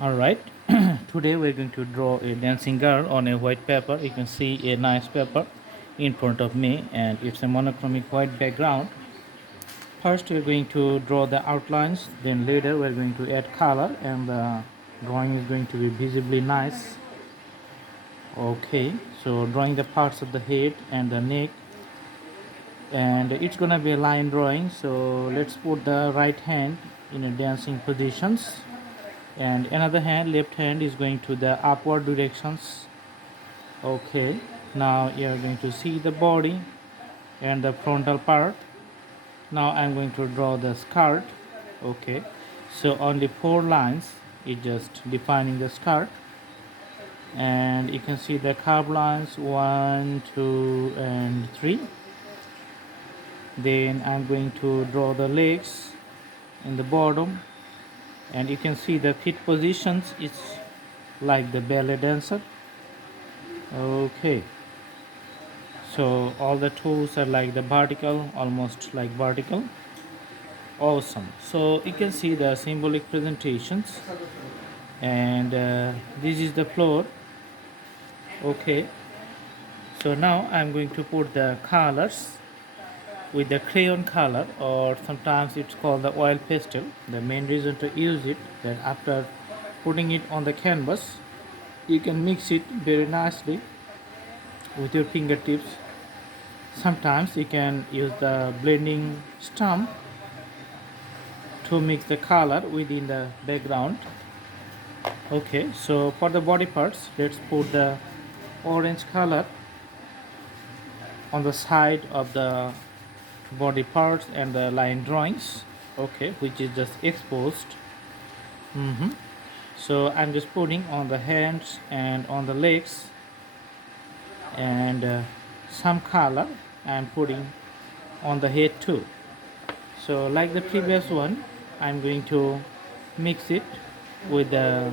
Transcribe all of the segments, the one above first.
Alright, today we're going to draw a dancing girl on a white paper. You can see a nice paper in front of me, and it's a monochromatic white background. First we're going to draw the outlines, then later we're going to add color, and the drawing is going to be visibly nice. Okay, so drawing the parts of the head and the neck, and it's gonna be a line drawing. So let's put the right hand in a dancing positions, and another hand, left hand, is going to the upward directions. Okay, now you are going to see the body and the frontal part. Now I'm going to draw the skirt. Okay, so only 4 lines is just defining the skirt, and you can see the curved lines 1, 2, and 3. Then I'm going to draw the legs in the bottom, and you can see the feet positions. It's like the ballet dancer. Okay, so all the toes are like the vertical, almost like vertical. Awesome. So you can see the symbolic presentations, and this is the floor. Okay, so now I'm going to put the colors with the crayon color, or sometimes it's called the oil pastel. The main reason to use it, that after putting it on the canvas, you can mix it very nicely with your fingertips. Sometimes you can use the blending stump to mix the color within the background. Okay, so for the body parts, let's put the orange color on the side of the body parts and the line drawings. Okay, which is just exposed. So I'm just putting on the hands and on the legs, and some color I'm putting on the head too. So like the previous one, I'm going to mix it with the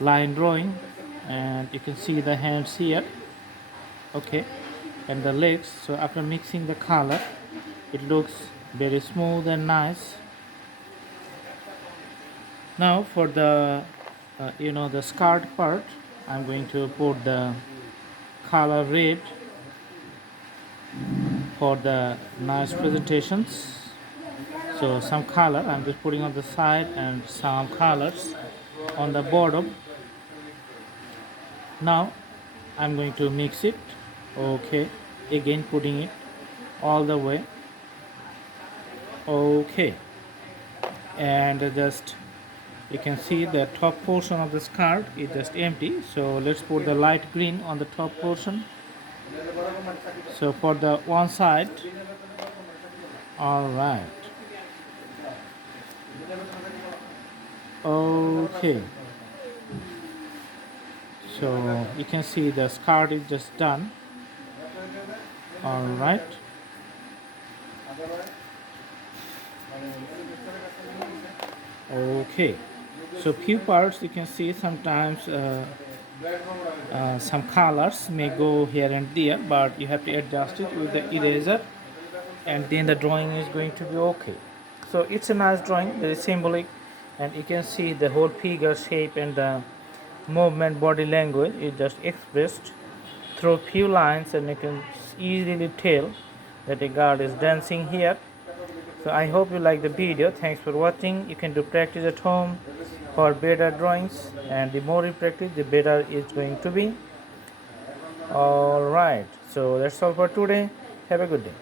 line drawing, and you can see the hands here. Okay, and the legs. So after mixing the color, it looks very smooth and nice. Now for the the skirt part, I'm going to put the color red for the nice presentations. So some color I'm just putting on the side, and some colors on the bottom. Now I'm going to mix it. Okay, again putting it all the way. Okay, and just you can see the top portion of the skirt is just empty, so let's put the light green on the top portion. So for the one side, all right. Okay, so you can see the skirt is just done. All right. Okay, so few parts you can see sometimes some colors may go here and there, but you have to adjust it with the eraser, and then the drawing is going to be okay. So it's a nice drawing, very symbolic, and you can see the whole figure shape and the movement, body language is just expressed through few lines, and you can easily tell that a girl is dancing here. So I hope you like the video. Thanks for watching. You can do practice at home for better drawings, and the more you practice, the better it's going to be. Alright, so that's all for today. Have a good day.